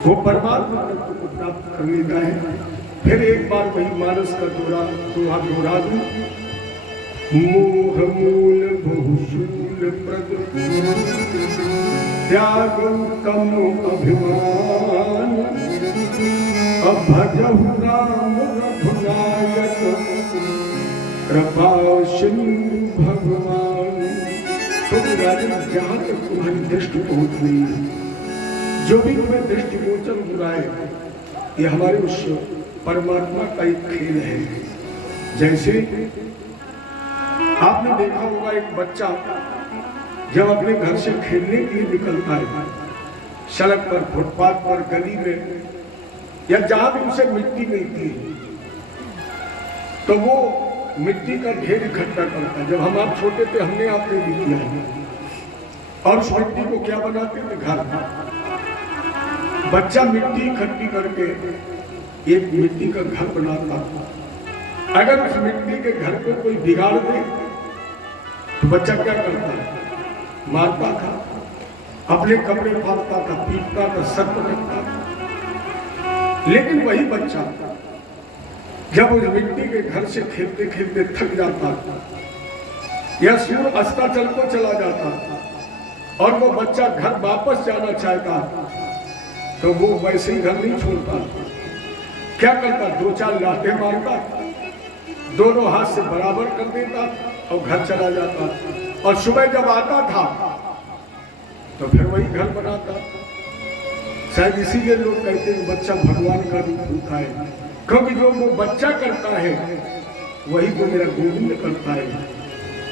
वो परमात्मा तत्व को प्राप्त कर लेता है। फिर एक बार वही मानस का दोहा दोहरा दूं। मोह मूल बहुशूल प्रद त्याग कम अभिमान भजहु राम रघुनायक कृपा सिंधु भगवान। तो राजन जहां तक तुम्हारी दृष्टि पहुंच रही है, जो भी तुम्हें दृष्टिगोचर हो रहा है, ये हमारे उस परमात्मा का एक खेल है। जैसे आपने देखा होगा एक बच्चा जब अपने घर से खेलने के लिए निकलता है, सड़क पर, फुटपाथ पर, गली में या जहां भी उसे मिट्टी मिलती है तो वो मिट्टी का ढेर इकट्ठा करता है। जब हम आप छोटे थे हमने आपने भी किया है। और उस मिट्टी को क्या बनाते थे? घर। बच्चा मिट्टी इकट्ठी करके एक मिट्टी का घर बनाता। अगर उस मिट्टी के घर को कोई बिगाड़ दे तो बच्चा क्या करता? मारता था, अपने कपड़े फाड़ता था, पीटता था, सर पटकता था। लेकिन वही बच्चा जब उस मिट्टी के घर से खेलते खेलते थक जाता या सूर्य अस्ताचल को चला जाता और वो बच्चा घर वापस जाना चाहता तो वो वैसे ही घर नहीं छोड़ता। क्या करता? दो चार लाठें मारता, दोनों हाथ से बराबर कर देता और घर चला जाता। और सुबह जब आता था तो फिर वही घर बनाता। शायद इसीलिए लोग कहते हैं बच्चा भगवान का रूप होता है, क्योंकि जो वो बच्चा करता है वही तो मेरा गोविंद करता है।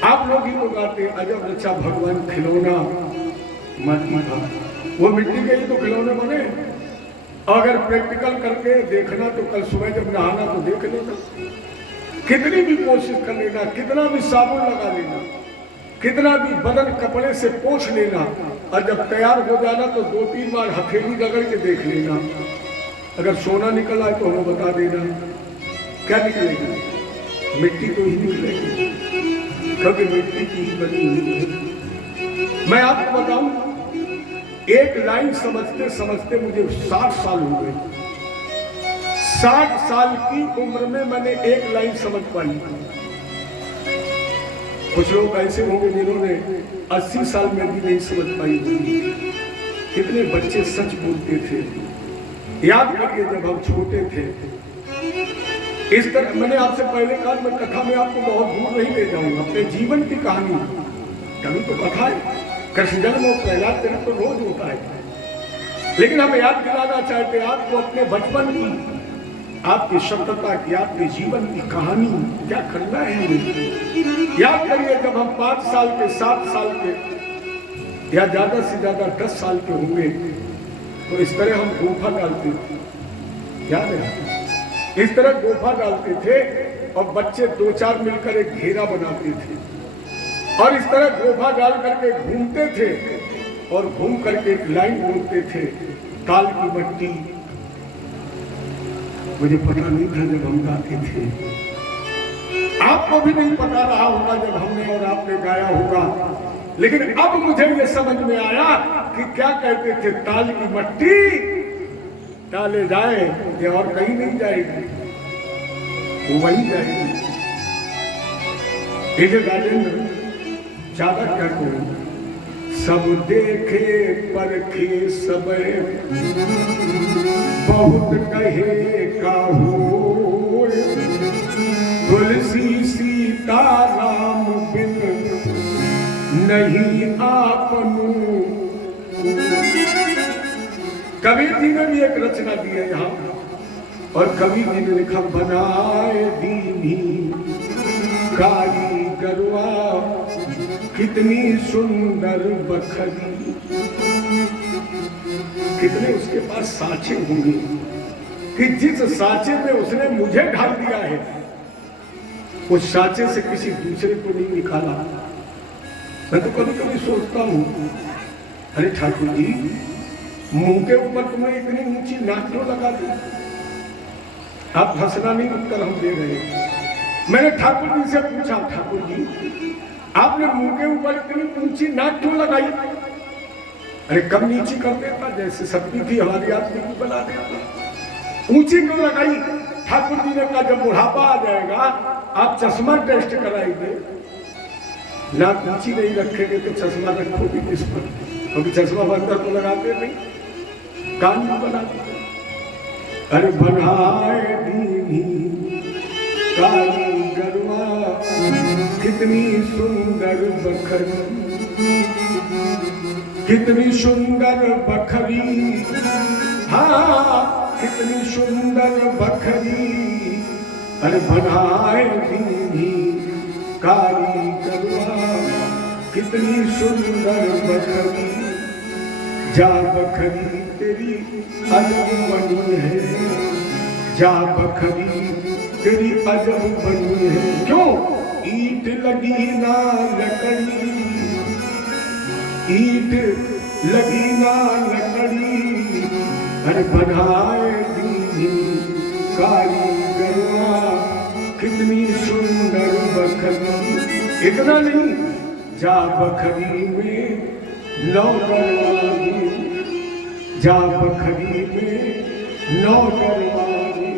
आप लोग ही लोग आते हैं अजब अच्छा भगवान खिलौना माटी था, वो मिट्टी के ही तो खिलौने बने। अगर प्रैक्टिकल करके देखना तो कल सुबह जब नहाना तो देख लेना, कितनी भी कोशिश कर लेना, कितना भी साबुन लगा लेना, कितना भी बदन कपड़े से पोंछ लेना, और जब तैयार हो जाना तो 2-3 बार हथेली रगड़ के देख लेना। अगर सोना निकला है तो हमें बता देना। क्या निकलेगा? मिट्टी तो ही निकलेगी, क्योंकि मिट्टी की ही बनी हुई है। मैं आपको बताऊं, एक लाइन समझते समझते मुझे 60 साल हो गए। 60 साल की उम्र में मैंने एक लाइन समझ पाई। कुछ लोग ऐसे होंगे जिन्होंने 80 साल में भी नहीं समझ पाई। कितने बच्चे सच बोलते थे। याद करिए जब हम छोटे थे, इस तरह मैंने आपसे पहले कहा, मैं कथा में आपको बहुत दूर नहीं ले जाऊंगा। अपने जीवन की कहानी, कभी तो कथा है, कृष्ण जन्म और प्रहलाद जन्म तो रोज होता है, लेकिन हम याद दिलाना चाहते हैं आपको अपने बचपन की, आपकी सफलता की, आपके जीवन की कहानी। क्या करना है हमें? याद करिए जब हम 5 साल के, 7 साल के या ज्यादा से ज्यादा 10 साल के होंगे तो इस तरह हम गोफा डालते थे। याद है? इस तरह गोफा डालते थे और बच्चे 2-4 मिलकर एक घेरा बनाते थे और इस तरह गोफा डाल करके घूमते थे और घूम करके एक लाइन बोलते थे, ताल की मट्टी। मुझे पता नहीं था जब हम गाते थे, आपको भी नहीं पता रहा होगा जब हमने और आपने गाया होगा, लेकिन अब मुझे ये समझ में आया कि क्या कहते थे, ताल की मट्टी डाले जाए ये और कहीं नहीं जाएगी, वो वही जाएगी। ये राजेंद्र ज्यादा क्या कहूं, सब देखे परखे सब बहुत कहे का हो, तुलसी सीता राम बिन नहीं आपनु। कबीर जी ने भी एक रचना दी है यहाँ, और कबीर जी ने लिखा, बनाए दीनी कारीगरवा कितनी सुंदर बखरी। कितने उसके पास साँचे होंगे कि जिस साँचे में उसने मुझे ढाल दिया है उस साँचे से किसी दूसरे को नहीं निकाला। मैं तो कभी कभी सोचता हूँ, अरे ठाकुर जी, मुंह के ऊपर तुमने इतनी ऊंची नाक क्यों लगा दी? आप हंसना नहीं, उत्तर हम दे रहे हैं। मैंने ठाकुर जी से पूछा, ठाकुर जी आपने मुंह के ऊपर इतनी ऊंची नाक क्यों लगाई? अरे कम नीची कर देता, जैसे सबकी थी हमारी आदमी को बना देता। ऊंची क्यों लगाई? ठाकुर जी ने कहा जब बुढ़ापा आ जाएगा आप चश्मा टेस्ट कराएंगे, नाक नीची नहीं रखेंगे तो चश्मा रखोगे किस पर? क्योंकि चश्मा बंदर को लगाते नहीं, कान भी बनाते। अरे बनाए दीनी काली गरुआ कितनी सुंदर बखरी, कितनी सुंदर बखरी, हाँ कितनी सुंदर बखरी। अरे बनाए दीनी काली गरुआ कितनी सुंदर बखरी, जा बखरी तेरी अजब बनी है, जा बखरी तेरी अजब बनी है। क्यों? ईट लगी ना लकड़ी, ईट लगी ना लकड़ी। अरे बनाए दीनी काली गरुआ कितनी सुंदर बखरी। इतना नहीं, जा बखरी में नौकरवानी, जा बखरी में नौकरवानी,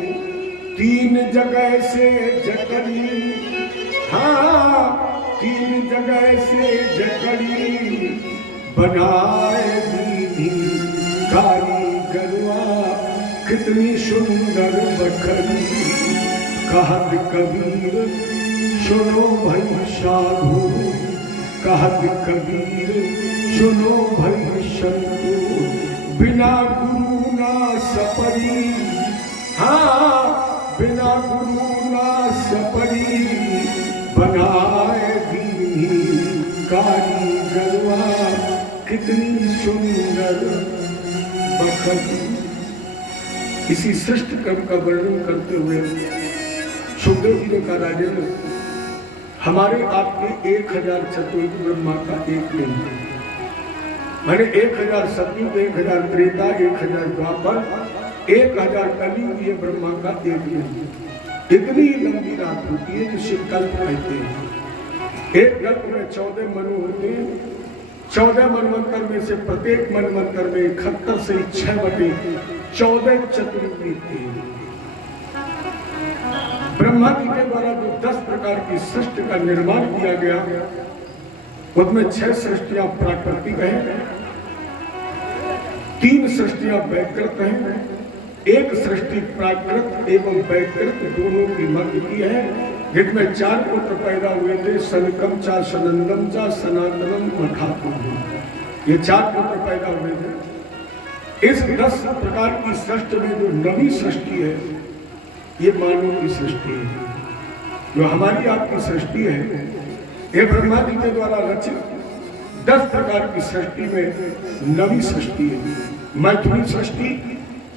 तीन जगह से जकड़ी, हाँ तीन जगह से जकड़ी। बनाए दीनी काली गरुआ कितनी सुंदर बखरी। कहत कबीर सुनो भाई साधु, कहत कबीर सुनो भाई संतो, बिना गुरु ना सपरी, हाँ बिना गुरु ना सपरी। बनाए दीनी काली गरुआ कितनी सुंदर बखरी। इसी सृष्टि क्रम का वर्णन करते हुए सुखदेव जी ने कहा, राजन हमारे आपके 1000 चतुर्युग ब्रह्मा का एक दिन, मैंने 1000 सतयुग, 1000 त्रेता, 1000 द्वापर, 1000 कलयुग, ये ब्रह्मा का एक दिन। इतनी लंबी रात होती है जिसे कल्प कहते हैं। एक कल्प में 14 मनु होते हैं। 14 मनवंतर में से प्रत्येक मनवंतर में 71 से 6/14 चतुर्युग बीतते हैं। ब्रह्मा जी के द्वारा जो 10 प्रकार की सृष्टि का निर्माण किया गया, उसमें 6 सृष्टियां प्राकृतिक हैं, 3 सृष्टियां वैकृत हैं, 1 सृष्टि प्राकृत एवं वैकृत दोनों की मध्य की है, जिसमें 4 पुत्र पैदा हुए थे, सनकम चा, सनंदम चा, सनातनम मठातुम। ये 4 पुत्र पैदा हुए थे। इस 10 प्रकार की सृष्टि में जो नवी सृष्टि है, ये मानव की सृष्टि है, जो हमारी आपकी सृष्टि है। ये ब्रह्मा जी के द्वारा रचित 10 प्रकार की सृष्टि में नवी सृष्टि है। मैथुनी सृष्टि,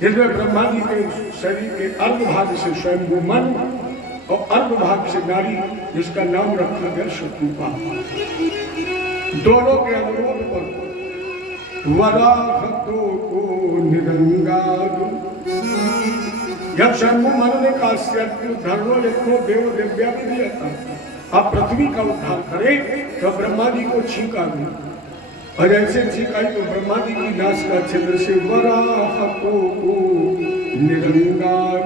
जिसमें ब्रह्मा जी के शरीर के अर्ध भाग से स्वयं मन और अर्ध भाग से नारी, जिसका नाम रखा गया शत्रुपा। दोनों के अनुरोध पर वराहतों को निरंगार, जब शंभु मन ने कहा धर्मो यज्ञो देव दिव्या भी दिया था, आप पृथ्वी का उद्धार करें, तो ब्रह्मा जी को छींका गई, और ऐसे छींकाई तो ब्रह्मा जी की नाश का छिद्र से वराहतों को निरंगार,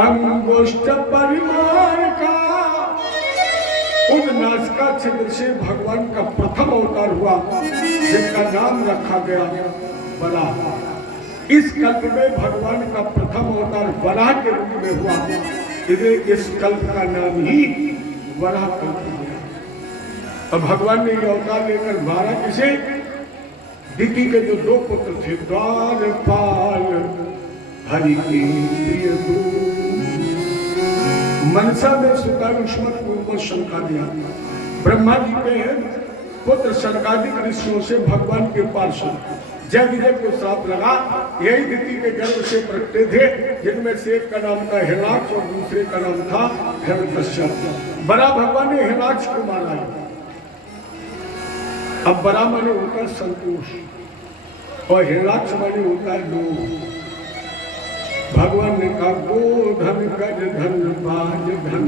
अंगुष्ठ परिमाण का उन नाश का छिद्र से भगवान का प्रथम अवतार हुआ, जिसका नाम रखा गया वराह। इस कल्प में भगवान का प्रथम अवतार वराह के रूप में हुआ, इसलिए इस कल्प का नाम ही वराह कल्प है। अब भगवान ने ये अवतार लेकर मारा किसे? दिति के जो 2 पुत्र थे, द्वारपाल हरि के प्रिय गुरु। मनसा में सुतारुष्मत पूर्व शंका दिया। ब्रह्मा जी के पुत्र शंकादिक ऋषियों से भगवान के पार्षद जय विजय को श्राप लगा। यही दिति के गर्भ से प्रकटे थे, जिनमें से एक का नाम था हिरणाक्ष और दूसरे का नाम था हिरण्यकश्यप। बड़ा भगवान ने हिरणाक्ष को मारा। अब बड़ा माने होता है संतोष और हिरणाक्ष माने होता है लोभ। भगवान ने कहा गोधन कर धन बाज धन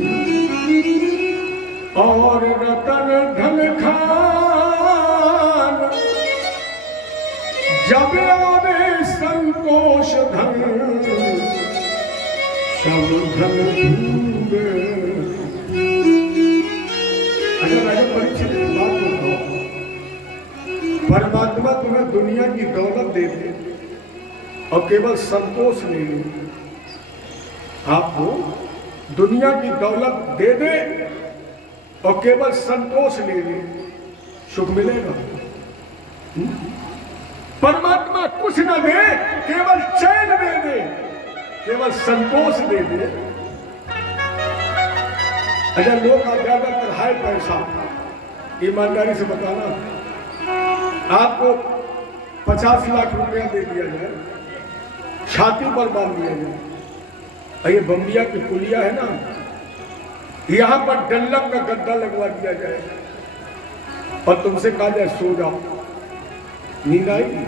और रतन धन खान, जब आवे संतोष धन सब धन डूबे। अगर राजा परीक्षित की बात बताओ, परमात्मा तुम्हें दुनिया की दौलत दे दे और केवल संतोष ले ले, आपको दुनिया की दौलत दे दे और केवल संतोष ले ले, सुख मिलेगा? परमात्मा कुछ न दे, केवल चैन दे दे, केवल संतोष दे दे। अगर लोग ज्यादातर हाय पैसा, ईमानदारी से बताना, आपको 50 लाख रुपया दे दिया जाए, छाती पर बांध दिया जाए, ये बम्बिया की पुलिया है ना, यहां पर डल्लम का गद्दा लगवा दिया जाए और तुमसे कहा जाए सो जाओ, नींद आएगी?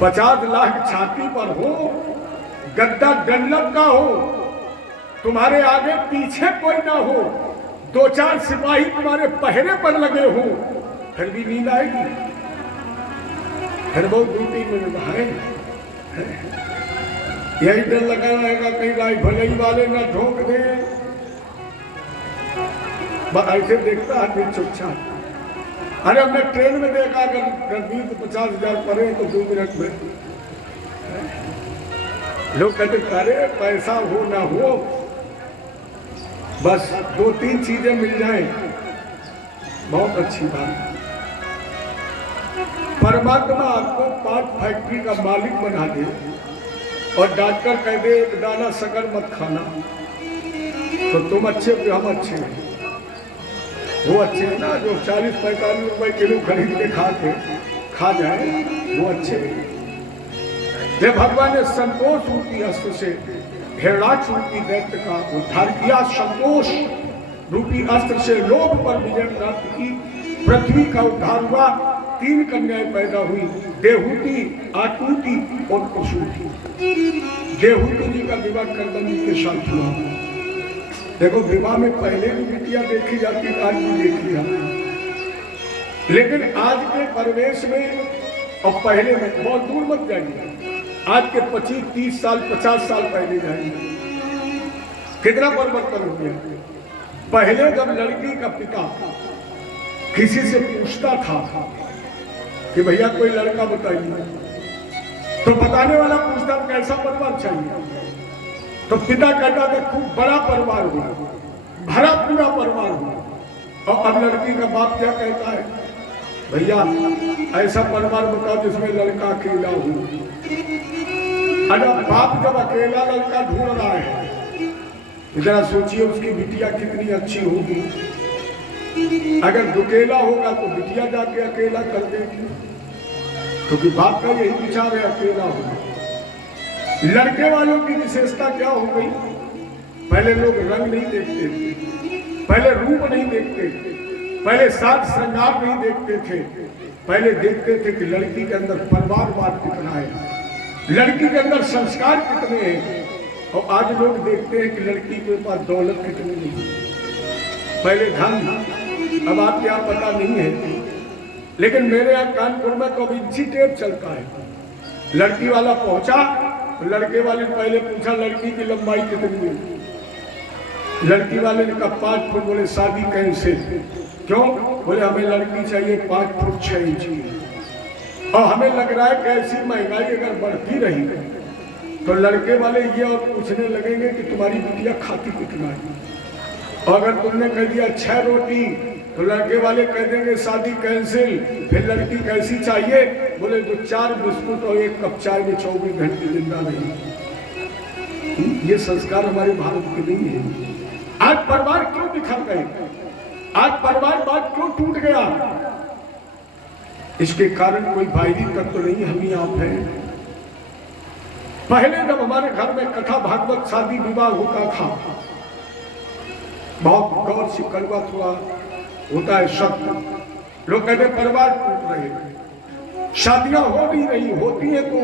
50 लाख छाती पर हो, गद्दा डल्लम का हो, तुम्हारे आगे पीछे कोई ना हो, 2-4 सिपाही तुम्हारे पहरे पर लगे हो, फिर भी नींद आएगी? फिर बहुत 2-3 मिनट है, यही डर लगा रहेगा कहीं राइफल वाले ना ठोक दे। ऐसे देखता है चुपचाप। अरे हमने ट्रेन में देखा, अगर रणदीप 50,000 पड़े तो 2 मिनट में लोग कहते अरे पैसा हो ना हो, बस 2-3 चीजें मिल जाए, बहुत अच्छी बात। परमात्मा आपको 5 फैक्ट्री का मालिक बना दे और डॉक्टर कह दे एक दाना शक्कर मत खाना, तो तुम अच्छे हो, हम अच्छे हैं। वो अच्छे हैं ना जो 40-45 रुपए किलो खरीद के खा जाए, वो अच्छे हैं। जब भगवान ने संतोष रूपी अस्त्र से हिरणाक्ष रूपी दैत्य का उद्धार किया, संतोष रूपी अस्त्र से लोभ पर विजय प्राप्त की, पृथ्वी का उद्धार हुआ, 3 कन्याएं पैदा हुई, देहूति, आतूति और प्रसूति। देहूति जी का विवाह कर्दम जी के साथ हुआ। देखो विवाह में पहले भी बिटिया देखी जाती, आज भी देखी जाती, लेकिन आज के परिवेश में और पहले में बहुत दूर मत जाइए, आज के 25-30 साल 50 साल पहले जाइए, कितना परिवर्तन हो गया। पहले जब लड़की का पिता किसी से पूछता था कि भैया कोई लड़का बताइए, तो बताने वाला पूछता कैसा परिवार चाहिए, तो पिता कहता था खूब बड़ा परिवार हो, भरा पूरा परिवार हो। और अब लड़की का बाप क्या कहता है, भैया ऐसा परिवार बताओ जिसमें लड़का अकेला हो। अगर बाप जब अकेला लड़का ढूंढ रहा है, जरा सोचिए उसकी बिटिया कितनी अच्छी होगी। अगर दुकेला होगा तो बिटिया जाके अकेला कर देगी, क्योंकि बाप का यही विचार है अकेला होगा। लड़के वालों की विशेषता क्या हो गई, पहले लोग रंग नहीं देखते थे, पहले रूप नहीं देखते थे, पहले साज श्रृंगार नहीं देखते थे, पहले देखते थे कि लड़की के अंदर परिवारवाद कितना है, लड़की के अंदर संस्कार कितने हैं। और आज लोग देखते हैं कि लड़की के पास दौलत कितनी नहीं, पहले धन, अब आपके यहाँ पता नहीं है, लेकिन मेरे यहाँ कानपुर में तो इंची टेप चलता है। लड़की वाला पहुंचा तो लड़के वाले ने पहले पूछा लड़की की लंबाई कितनी है। लड़की वाले ने कहा 5 फुट। बोले शादी कैसे, क्यों? बोले हमें लड़की चाहिए 5 फुट 6 इंच। और हमें लग रहा है कि ऐसी महंगाई अगर बढ़ती रही तो लड़के वाले ये और पूछने लगेंगे कि तुम्हारी बिटिया खाती कितना है। और अगर तुमने कह दिया 6 रोटी तो लड़के वाले कह देंगे शादी कैंसिल। फिर लड़की कैसी चाहिए? बोले जो 4 बिस्कुट और 1 कप चाय में 24 घंटे जिंदा नहीं। ये संस्कार हमारे भारत के नहीं है। आज परिवार क्यों बिखर गए, आज परिवारवाद क्यों टूट गया? इसके कारण कोई बाहरी तत्व नहीं, हम ही आप हैं। पहले जब हमारे घर में कथा भागवत शादी विवाह होता था, बहुत गौर से कड़वा थोड़ा होता है शब्द, लोग कहते परिवार टूट रहे हैं, शादियां हो नहीं रही, होती है तो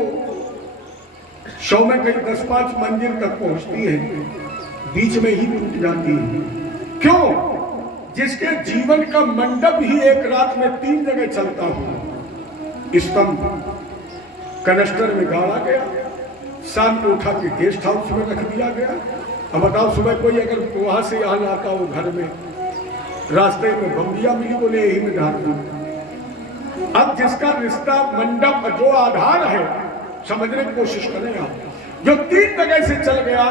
100 में कहीं 10-5 मंजिल तक पहुंचती है, बीच में ही टूट जाती है। क्यों? जिसके जीवन का मंडप ही एक रात में 3 जगह चलता हो, स्तंभ कनस्टर में गाड़ा गया, शाम को उठा के गेस्ट हाउस में रख दिया गया। अब बताओ सुबह कोई अगर वहां से यहाँ लाता हो घर में, रास्ते में बम्बिया मिली, बोले यही में ढाल दी। अब जिसका रिश्ता मंडप जो आधार है, समझने की कोशिश करें आप, जो 3 जगह से चल गया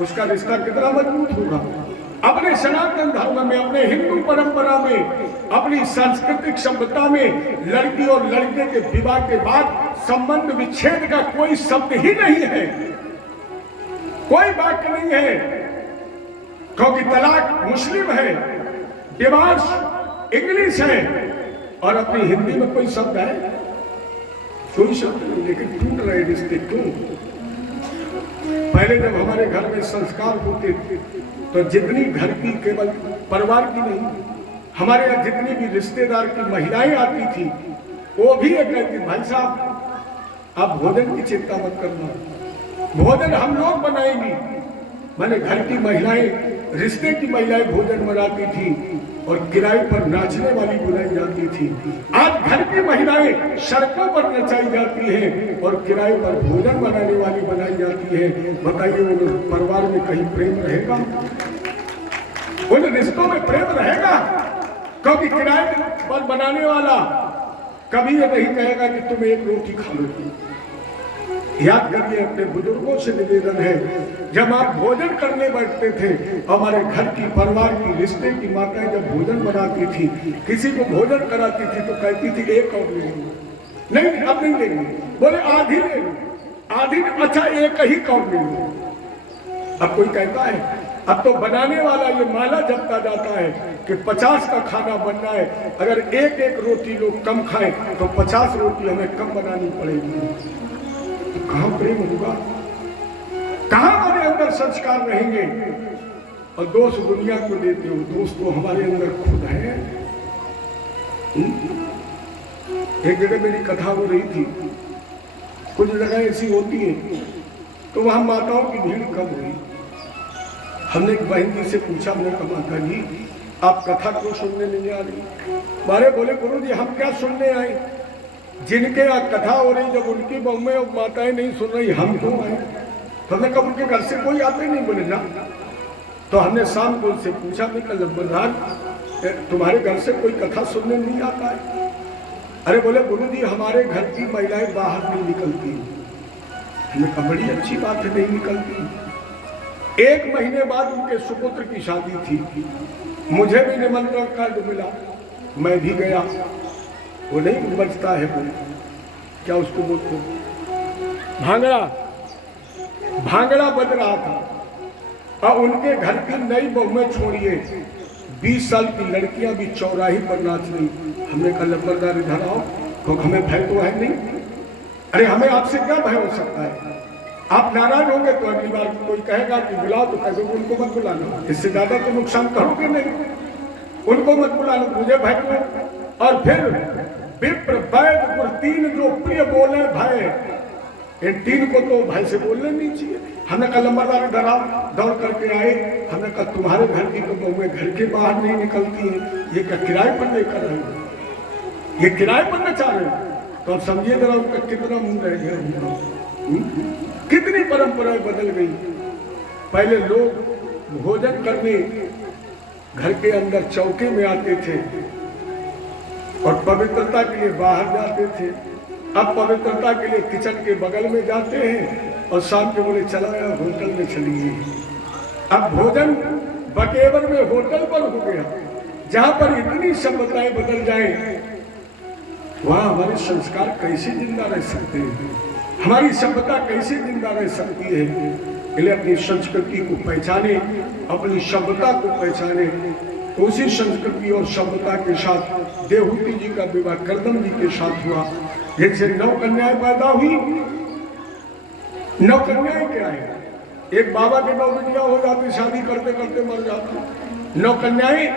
उसका रिश्ता कितना मजबूत होगा। अपने सनातन धर्म में, अपने हिंदू परंपरा में, अपनी सांस्कृतिक सभ्यता में लड़की और लड़के के विवाह के बाद संबंध विच्छेद का कोई शब्द ही नहीं है, कोई वाक्य नहीं है, क्योंकि तलाक मुस्लिम है, डिवोर्स इंग्लिश है, और अपनी हिंदी में कोई शब्द है? कोई शब्द नहीं। लेकिन टूट रहे रिश्ते क्यों? पहले जब हमारे घर में संस्कार होते थे तो जितनी घर की, केवल परिवार की नहीं, हमारे यहाँ जितनी भी रिश्तेदार की महिलाएं आती थी, वो भी ये कहती, भाई साहब आप भोजन की चिंता मत करना, भोजन हम लोग बनाएंगे। मैंने घर की महिलाएं, रिश्ते की महिलाएं भोजन बनाती थी और किराए पर नाचने वाली बुलाई जाती थी। आज घर की महिलाएं सड़कों पर नचाई जाती हैं और किराए पर भोजन बनाने वाली बनाई जाती है। बताइए उन परिवार में कहीं प्रेम रहेगा? उन रिश्तों में प्रेम रहेगा? क्योंकि किराए पर बनाने वाला कभी ये नहीं कहेगा कि तुम एक रोटी खा लो। याद करिए, अपने बुजुर्गों से निवेदन है, जब आप भोजन करने बैठते थे, हमारे घर की, परिवार की, रिश्ते की माताएं जब भोजन बनाती थी, किसी को भोजन कराती थी तो कहती थी एक और ले लो। नहीं, अब नहीं लेंगे, बोले आधी ले लो, आधी, अच्छा एक ही कौन ले लो। अब कोई कहता है? अब तो बनाने वाला ये माला जपता जाता है कि 50 का खाना बनना है, अगर एक एक रोटी लोग कम खाएं तो 50 रोटी हमें कम बनानी पड़ेगी। तो कहां प्रेम होगा? कहां हमारे अंदर संस्कार रहेंगे? और दोष दुनिया को देते हो, दोष तो हमारे अंदर खुद है। एक जगह मेरी कथा हो रही थी, कुछ जगह ऐसी होती है तो वहां माताओं की भीड़ कम हुई। हमने एक बहन जी से पूछा, हमने कहा माता जी आप कथा क्यों सुनने नहीं आ रही? बारे बोले गुरु जी हम क्या सुनने आए, जिनके यहाँ कथा हो रही, जब उनकी बहुएं और माताएं नहीं सुन रही, हम क्यों आए? तो हमने कहा उनके घर से कोई आते नहीं। बोले ना। तो हमने शाम को उनसे पूछा, मैं कल लंबरदार तुम्हारे घर से कोई कथा सुनने नहीं आता है? अरे बोले गुरु जी हमारे घर की महिलाएं बाहर नहीं निकलती। हमने कहा बड़ी अच्छी बात है, नहीं निकलती। 1 महीने बाद उनके सुपुत्र की शादी थी, मुझे भी निमंत्रण कार्ड मिला, मैं भी गया। वो नहीं बजता है, वो क्या उसको बोलते, भांगड़ा, भांगड़ा बज रहा था। और उनके घर की नई बहुएं छोड़िए, 20 साल की लड़कियां भी चौराहे पर नाच रही। हमने कहा लंबरदार इधर आओ, तो हमें भय तो है नहीं। अरे हमें आपसे क्या भय हो सकता है? आप नाराज होंगे तो अगली बार कोई कहेगा कि बुलाओ तो कह दो उनको मत बुलाना, इससे ज्यादा तो नुकसान करोगे नहीं, उनको मत बुलाना, मुझे भय दो। और फिर विप्र वैद गुर 3 जो प्रिय बोले भय, इन 3 को तो भय से बोलने नहीं चाहिए। हमने कहा लंबरदार डरा, दौड़ करके आए। हमने कहा तुम्हारे घर की तो बहुएं घर के बाहर नहीं निकलती है, ये क्या किराए पर लेकर रहे हो? ये किराए पर न चाह रहे हो? तो आप समझिए जरा उनका कितना मुंह रह गया, कितनी परंपराएं बदल गई। पहले लोग भोजन करने घर के अंदर चौके में आते थे और पवित्रता के लिए बाहर जाते थे। अब पवित्रता के लिए किचन के बगल में जाते हैं और शाम के बोले चला गया होटल में चलिए। अब भोजन बकेवर में होटल पर हो गया। जहां पर इतनी सभ्यताएं बदल जाए, वहां हमारे संस्कार कैसे जिंदा रह सकते हैं? हमारी सभ्यता कैसे जिंदा रह सकती है? इसलिए अपनी संस्कृति को पहचाने, अपनी सभ्यता को पहचाने। उसी संस्कृति और सभ्यता के साथ देवहूति जी का विवाह करदम जी के साथ हुआ। जैसे 9 कन्याएं पैदा हुई। 9 कन्याएं क्या है? एक बाबा के 9 बेटियां हो जाती, शादी करते करते मर जाती। 9 कन्याएं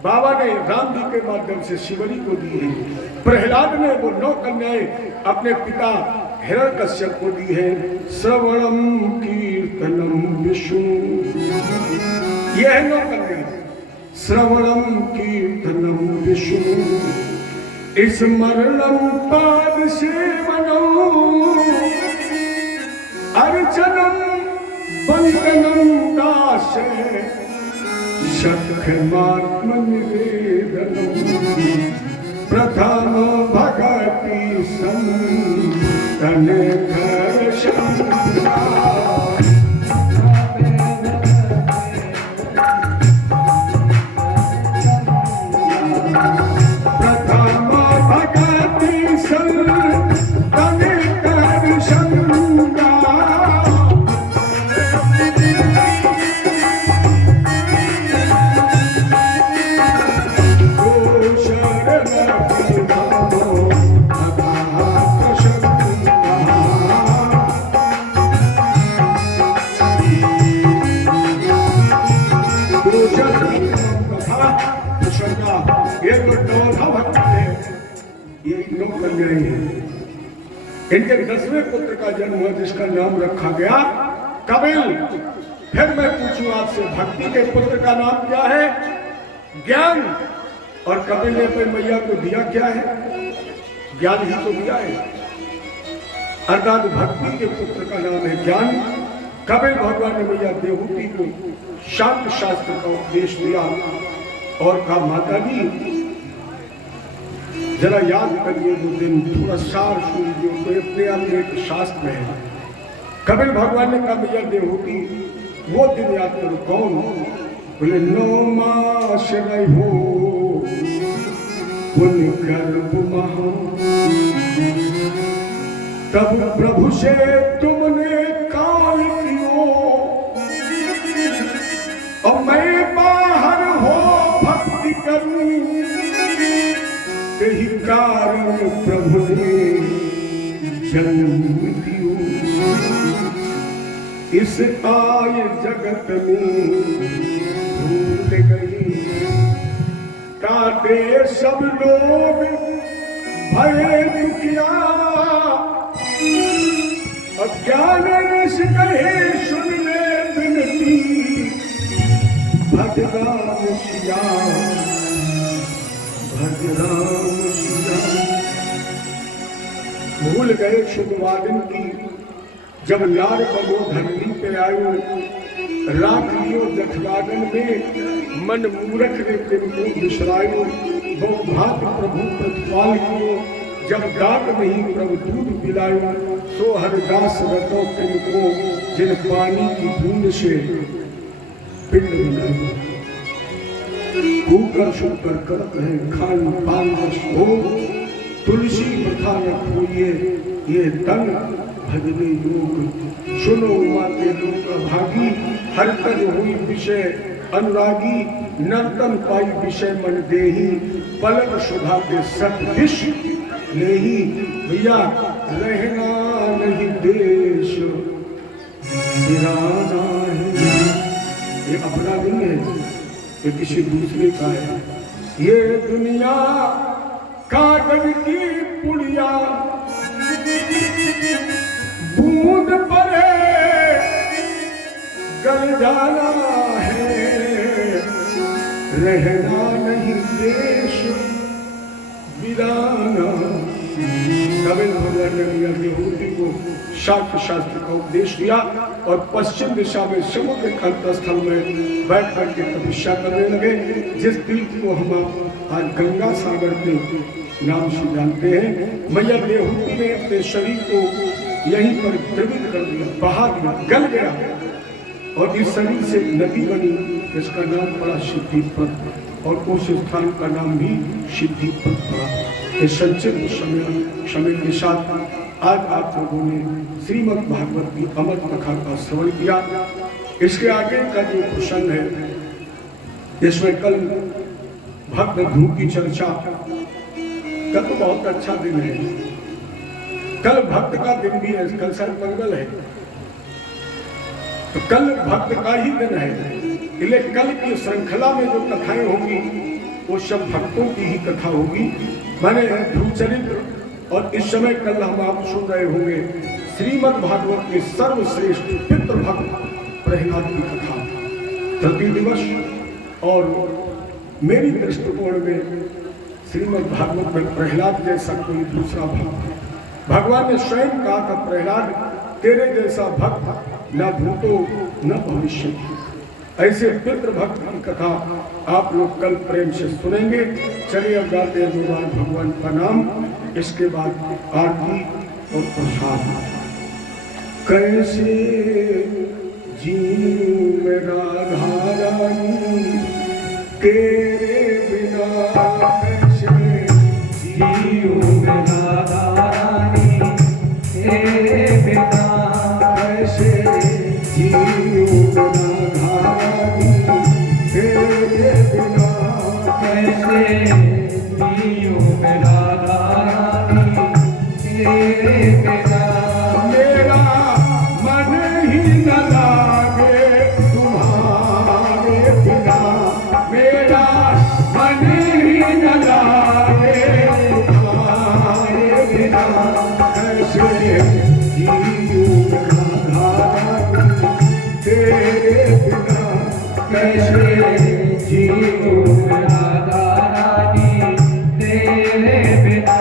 बाबा ने राम जी के माध्यम से शिवरी को दी है। प्रहलाद ने वो 9 कन्याएं अपने पिता हिरण्यकश्यप को दी है। श्रवणम कीर्तनम विष्णु, यह 9 कन्याएं। श्रवणम कीर्तनम विष्णु स्मरणं पाद सेवनौ अर्चनं वन्दनं दासे सख्यमात्मनिवेदनं प्रथम भगति संतन दर्शन इनके 10वें पुत्र का जन्म हुआ जिसका नाम रखा गया कपिल। फिर मैं पूछूं आपसे, भक्ति के पुत्र का नाम क्या है? ज्ञान। और कपिल ने अपनी मैया को दिया क्या है? ज्ञान ही तो दिया है। अर्थात भक्ति के पुत्र का नाम है ज्ञान। कपिल भगवान ने मैया देवहूति को शांत शास्त्र का उपदेश दिया और कहा, माता जी जरा याद करिए वो दिन, थोड़ा सार सुनिए, तो अपने आप में एक शास्त्र है। कपिल भगवान ने कहा, भैया देवहूति वो दिन याद करो। कौन? बोले 9 मास रहो पुण्य कर्म महा, तब प्रभु से तुमने काम कियो, और मैं बाहर हो भक्ति करूं, यही कारण प्रभु ने जन्म दियो। इस आय जगत में भूल गई, काटे सब लोग भय दुखिया, अज्ञान रस कहे सुन ले बिनती, भगवान सिया भगवान सिया। भूल गए शुद्धवादिन की, जब लार बनो धरती पे आयो, राख लियो जठरागन में, मन मूरख ने तिनको बिसरायो, बहु भात प्रभु प्रतिपाल कियो, जब डाक नहीं प्रभु दूध पिलायो, सो हरदास रतो तिनको, जिन पानी की बूंद से पिंड बनायो। कुकर शुकर करत है खान पान हो, तुलसी प्रथा न खोइए ये तन भजने योग, सुनो उमा के लोक भागी, हर तन हुई विषय अनुरागी, नर्तन पाई विषय मन देही, पलक सुधा के सत विष लेही। भैया रहना नहीं देश वीराना है, ये अपना नहीं है, ये किसी दूसरे का है। ये दुनिया कागज की पुड़िया, बूंद पड़े गल जाना है, रहना नहीं देश वीराना। कपिल भगवान ने मैया देवहूति को शाक्य शास्त्र का उपदेश दिया और पश्चिम दिशा में समुद्र कंठस्थल में बैठ करके तपस्या करने लगे, जिस तीर्थ को हम आज गंगा सागर के नाम से जानते हैं। मैया देवहूति ने अपने शरीर को यहीं पर द्रवित कर दिया, बहा दिया, गल गया, और इस शरीर से नदी बनी, इसका नाम पड़ा सिद्धिपथ, और उस स्थान का नाम भी सिद्धिपथ पड़ा। इस संचित समय के साथ आज आप लोगों ने श्रीमद् भागवत की अमर कथा का श्रवण किया। इसके आगे का जो प्रसंग है, इसमें कल भक्त ध्रुव की चर्चा, कल तो बहुत अच्छा दिन है, कल भक्त का दिन भी है, कल सर्वमंगल है, तो कल भक्त का ही दिन है। इसलिए कल की श्रृंखला में जो कथाएं होंगी वो सब भक्तों की ही कथा होगी, माने ध्रुव चरित्र। और इस समय कल हम आप सुन रहे होंगे श्रीमद् भागवत के सर्वश्रेष्ठ पितृ भक्त प्रहलाद की कथा, धरती दिवस। और मेरी दृष्टिकोण में श्रीमद् भागवत में प्रहलाद जैसा कोई दूसरा भक्त। भगवान ने स्वयं कहा था, प्रहलाद तेरे जैसा भक्त न भूतो न भविष्य। ऐसे पितृ भक्त की कथा आप लोग कल प्रेम से सुनेंगे। चलिए अब गाते हैं 2 बार भगवान का नाम, इसके बाद आरती और प्रसाद। कैसे जीऊं मैं राधा रानी तेरे बिना, कैसे जीऊं मैं राधा रानी तेरे बिना, कैसे जीऊं मैं राधा रानी तेरे बिना, कैसे जीऊं मैं राधा रानी तेरे बिना। मेरा मन ही न लागे तुम्हारे बिना, मेरा मन ही न लागे तुम्हारे बिना, कैसे जीऊं राधा रानी तेरे बिना, कैसे जीऊं राधा रानी तेरे बिना।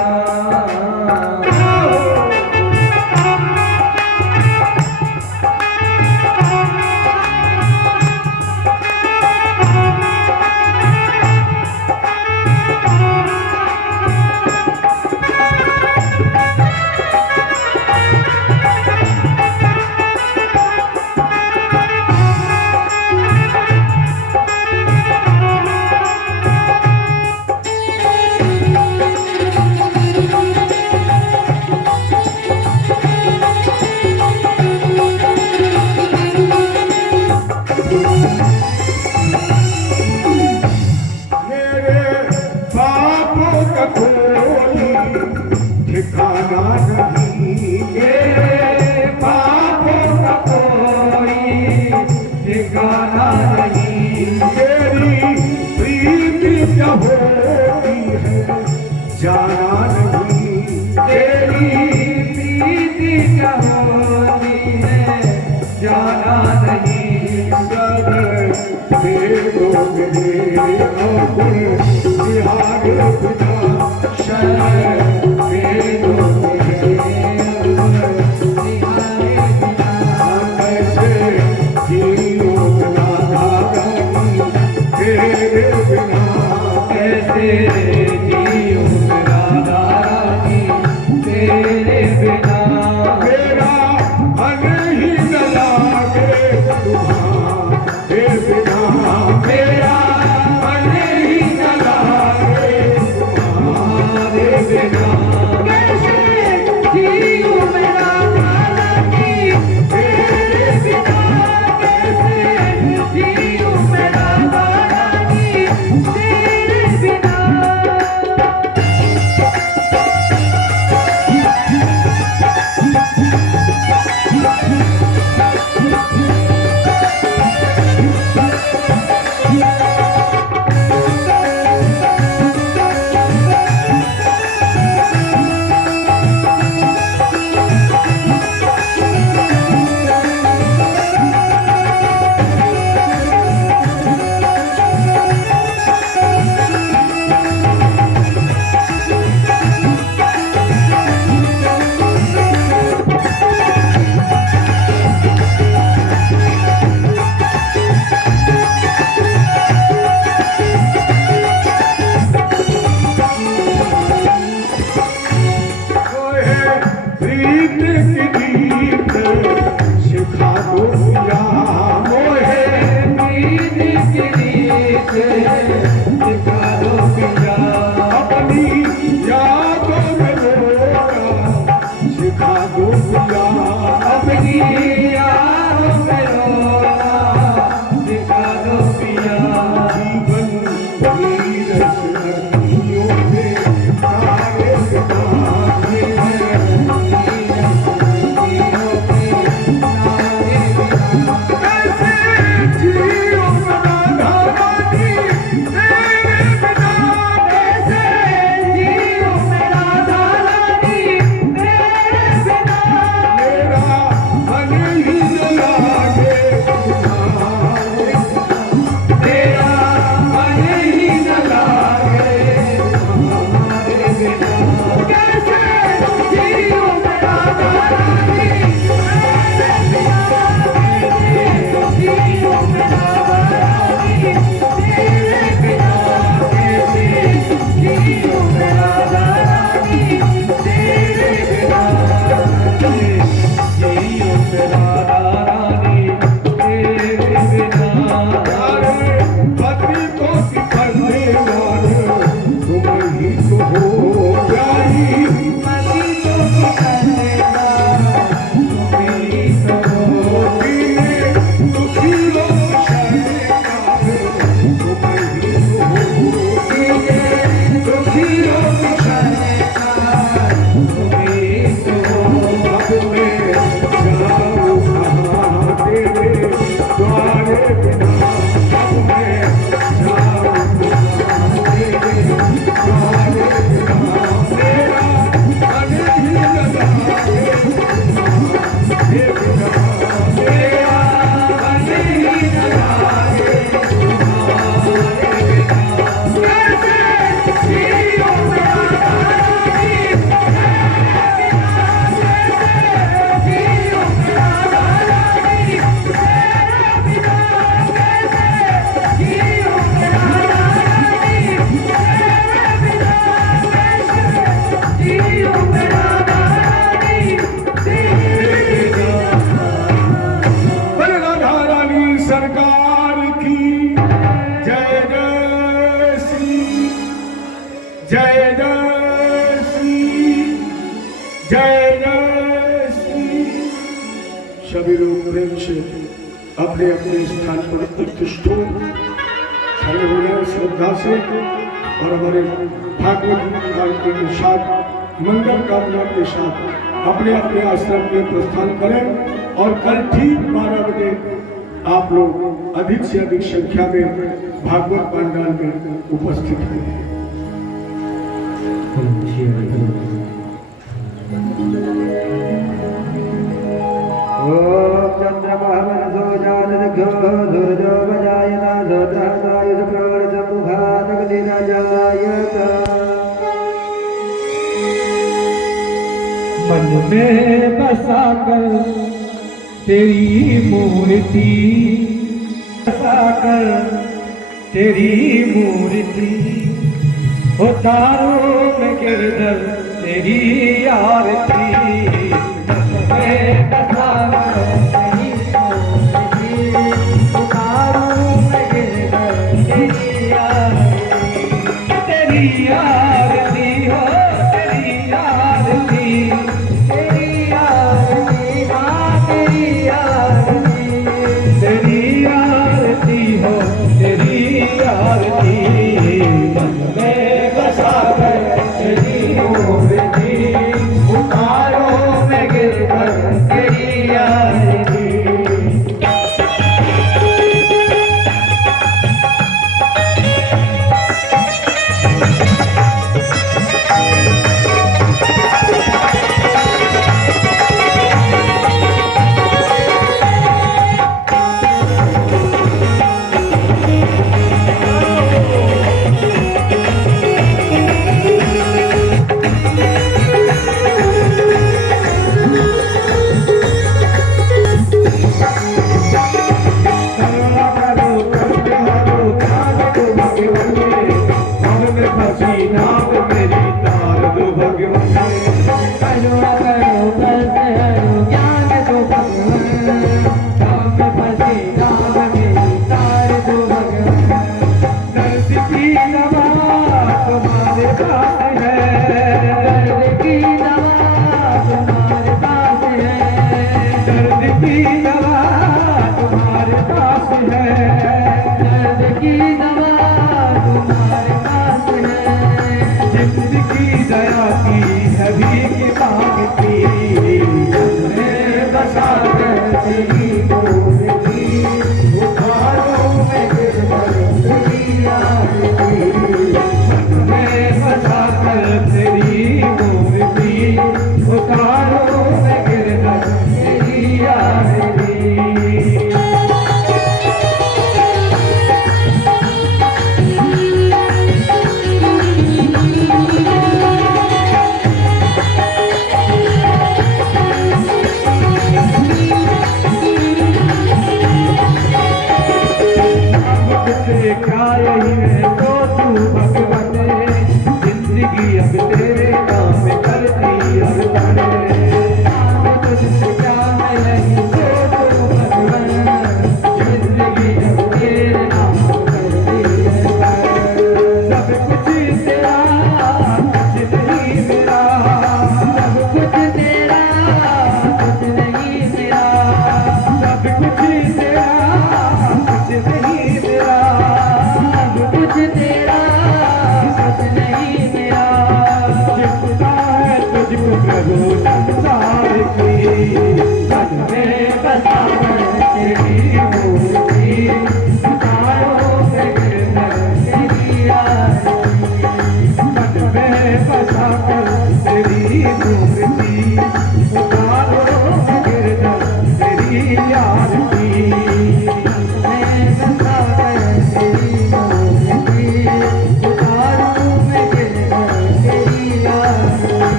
जाना नहीं तेरी प्रीति क्या होती है, जाना नहीं। सब वेदों में और बिहार बिना, सब वेदों में और बिहार बिना, कैसे जीऊं राधा रानी तेरे बिना, कैसे तेरे बिना। मेरा मन ही न लागे तुम्हारे बिना, मेरा मन ही न लागे तुम्हारे बिना, कैसे जीऊं मैं राधा रानी तेरे बिना, कैसे जीऊं मैं राधा रानी तेरे बिना। Hallelujah. सभी लोग प्रेम से अपने अपने स्थान पर प्रतिष्ठित हो, खड़े हो जाए श्रद्धा से और हमारे भागवत काल के साथ मंगल कामना के साथ अपने अपने आश्रम में प्रस्थान करें और कल ठीक 12 बजे आप लोग अधिक से अधिक संख्या में भागवत पंडाल में उपस्थित हैं। ओम चंद्रमा मनसो जानदघ्यो दुर्जो बजायना जोदायुष प्रवर समुखानगलिना जायत। मन में बसा कर तेरी मूर्ति, बसा कर तेरी मूर्ति, उतारो में गिरधर तेरी आरती।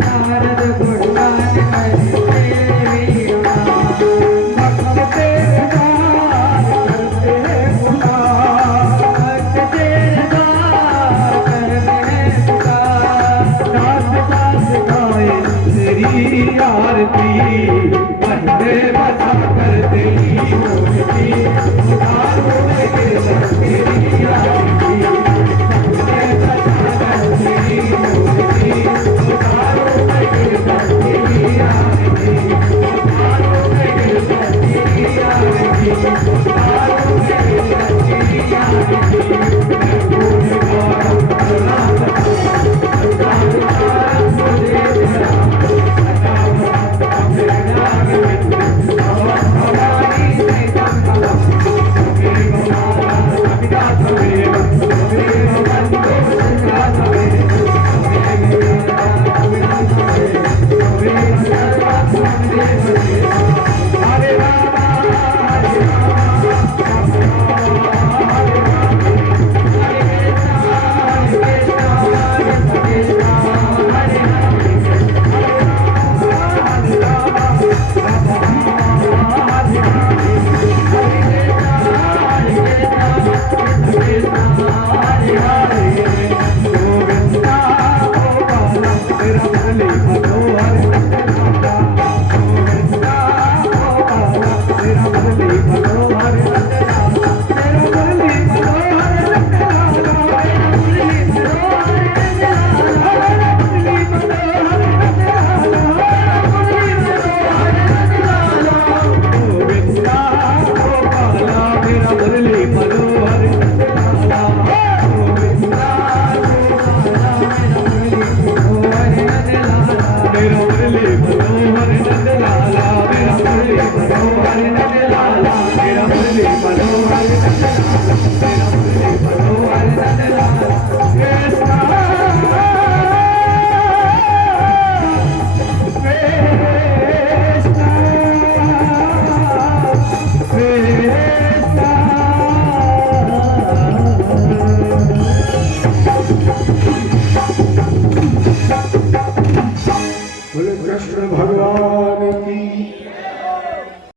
नारद गुणगान आरती महीने बसा कर तेरी मूर्ति उतारो मेरे सर तेरी आरती महीने बसा कर तेरी मूर्ति उतारो मेरे सर तेरी आरती उतारो मेरे सर तेरी आरती उतारो मेरे सर तेरी आरती बोले कृष्ण भगवान